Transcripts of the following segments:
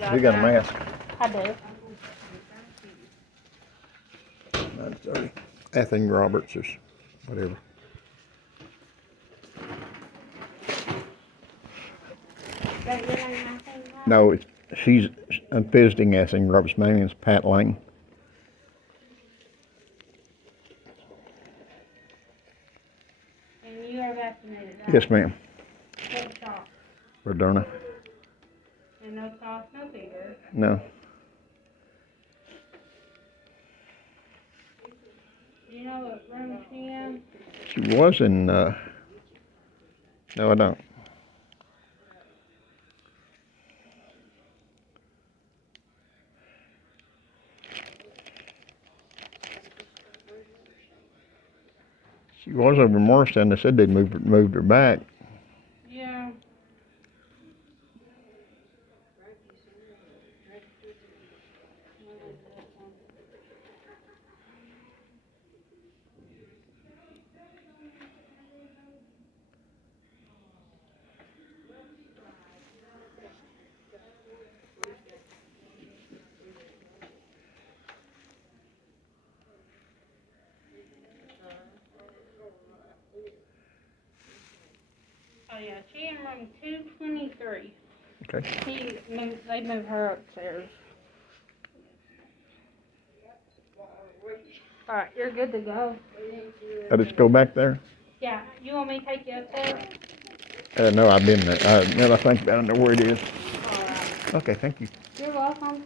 worry about He got a that. mask. I do. That's dirty. Ethan Roberts is whatever. That your name, I think, right? No, she's visiting Ethan Roberts. My name is Pat Lane. And you are vaccinated, right? Yes, ma'am. What shot? Moderna. And no cough, no fever. No. Do you know what room she in? She was in, no, I don't. She was over in Morristown. They said they'd moved her back. Yeah. Oh yeah, she in room 223. Okay. They moved her upstairs. Alright, you're good to go. I just go back there? Yeah, you want me to take you up there? No, I've been there. Now that I think about it, I know where it is. Alright. Okay, thank you. You're welcome.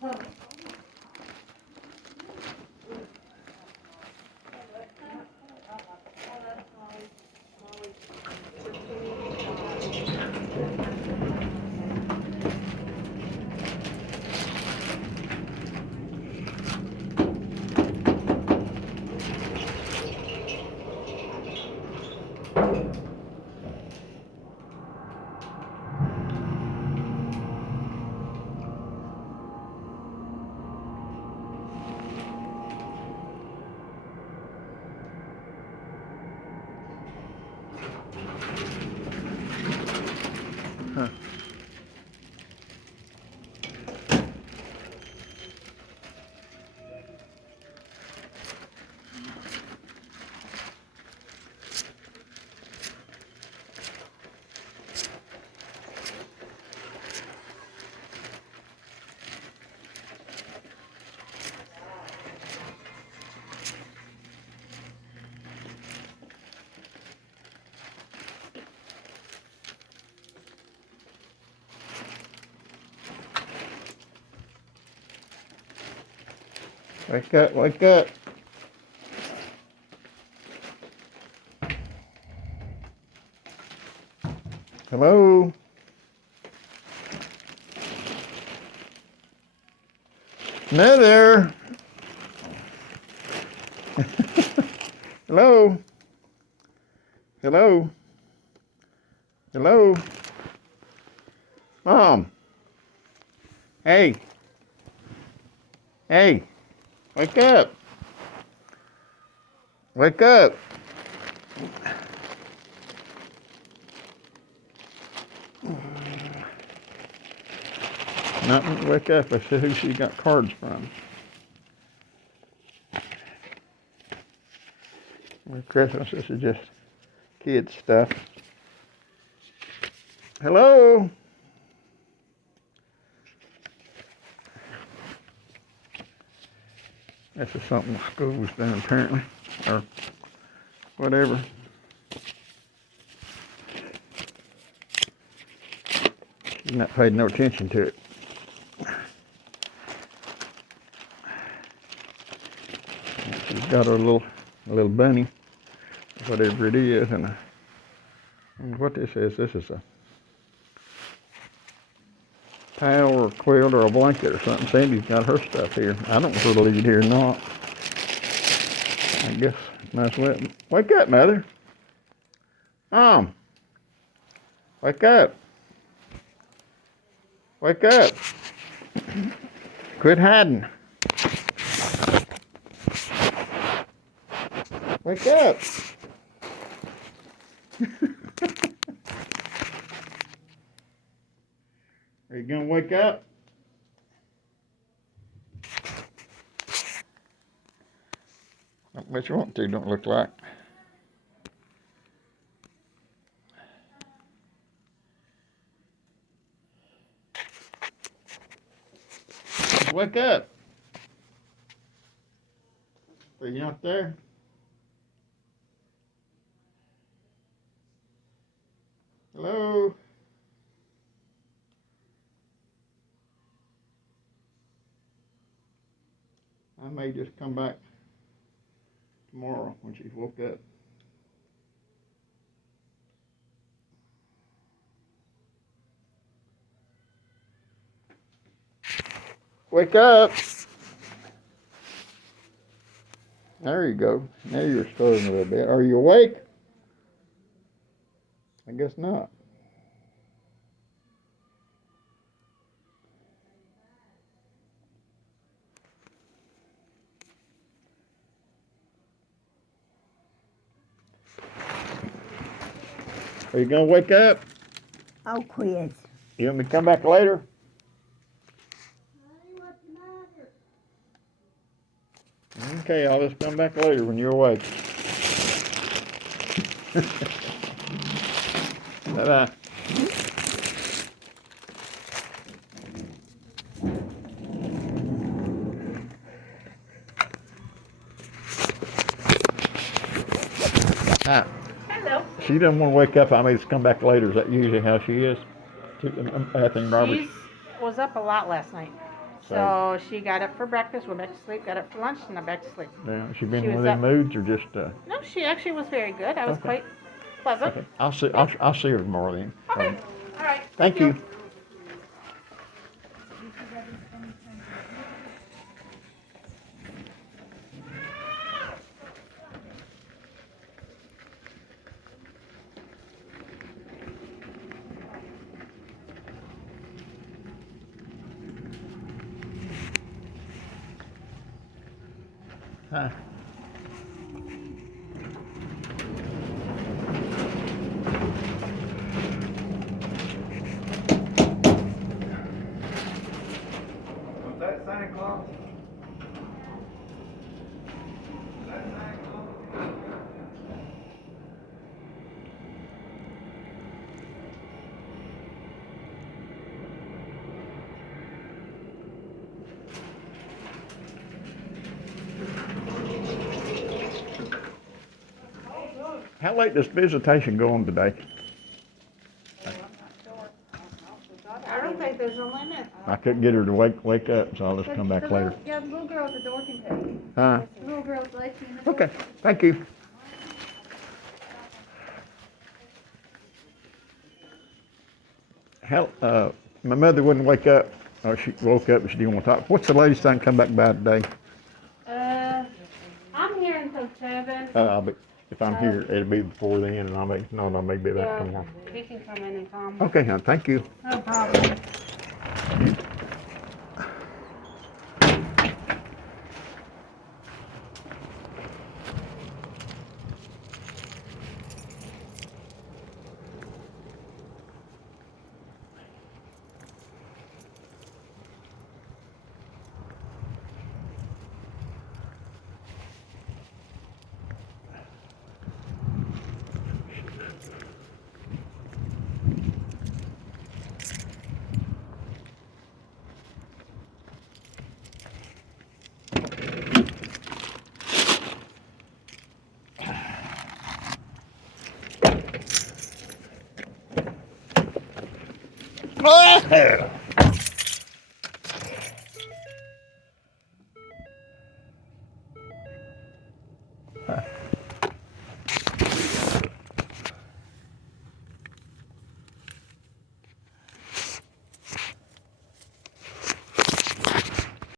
Huh. Wake up, wake up. Hello? Mother? Hello? Hello? Hello? Mom? Hey? Hey? Wake up! Wake up! Nothing. Wake up. I said who she got cards from. Merry Christmas. This is just kids stuff. Hello? This is something the school was doing apparently. Or whatever. She's not paid no attention to it. She's got her little bunny, whatever it is, and what this is a towel or a quilt or a blanket or something. Sandy's got her stuff here. I don't know if it'll leave it here or not. I guess might as well. Wake up, Mother. Mom. Wake up. Wake up. Quit hiding. Wake up. Are you gonna wake up? What you want to, don't look like. Wake up. Are you not there? Hello? I may just come back tomorrow when she's woke up. Wake up. There you go. Now you're stirring a little bit. Are you awake? I guess not. Are you gonna wake up? Oh, quit. You want me to come back later? Okay, I'll just come back later when you're awake. Bye-bye. Hi. Hello. She doesn't want to wake up. I may just come back later. Is that usually how she is? Anthony Roberts. She was up a lot last night. So she got up for breakfast, went back to sleep, got up for lunch, and then back to sleep. Yeah, she been She in was one of them up. moods or just? No, she actually was very good. I was Okay. quite pleasant. Okay. I'll see her tomorrow then. Okay. All right. Thank you. Hi. Was that Santa Claus? Was that Santa Claus? How late does visitation go on today? I don't think there's a limit. I couldn't get her to wake up, so I'll just come back later. Yeah, the little girl at the door can tell you. Huh? The little girl at the lady in the door. Okay. Thank you. My mother wouldn't wake up. Or she woke up and she didn't want to talk. What's the latest time come back by today? I'm here until 7. If I'm here, it'll be before then, and I may be back tomorrow. He can come in and come. Okay, hon. Thank you. No problem. Oh!